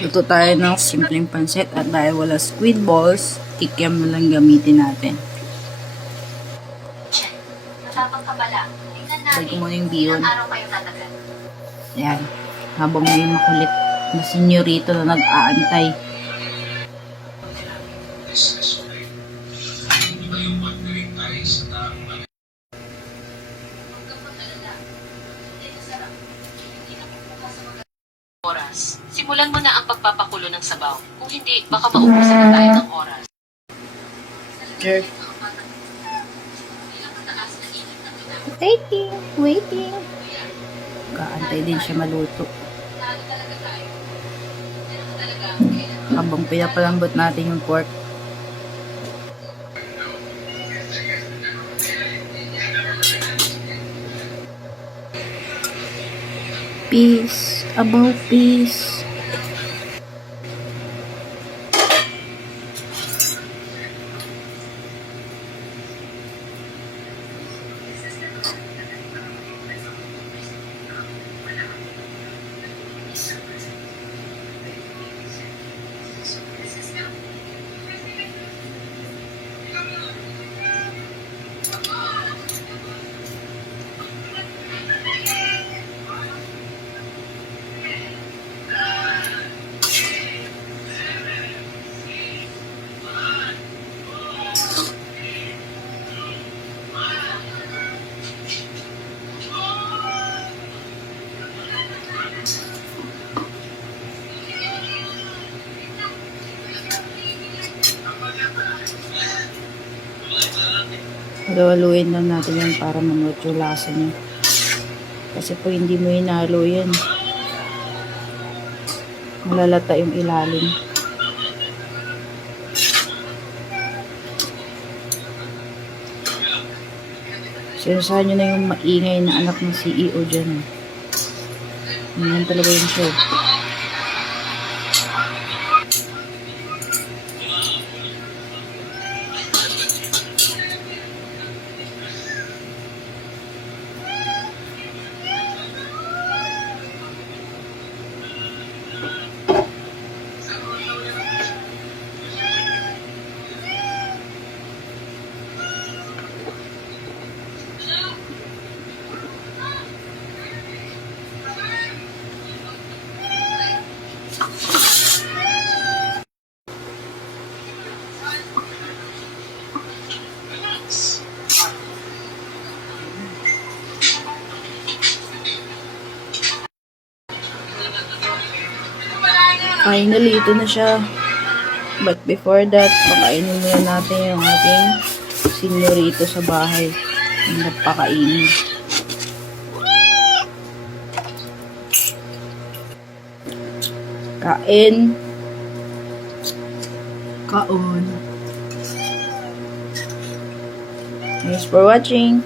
Luto tayo ng simpleng pansit at dahil wala squid balls, kikiam na lang gamitin natin. Matapang ka pala. Tingnan natin Bagay mo na yung bihon. ilang araw kayo tatagal. Ayan. Habang may makulit na senyorito na nag-aantay. Oras. Simulan mo na ang pagpapakulo ng sabaw. Kung hindi, baka maubusan na tayo ng oras. Sure. Waiting. Kaantay din siya maluto. Habang pinapalambot natin yung pork. Peace, about peace. Haluin lang natin yan para manuot yung lasa niya. Kasi po hindi mo hinalo yan, malalata yung ilalim. Sinasahan nyo na yung maingay na anak ng CEO dyan. Yan talaga yung show. Finally, ito na siya. But before that, pakainin muna natin yung ating senyorito sa bahay. Yung nagpakainin. Kain. Kaon. Thanks for watching.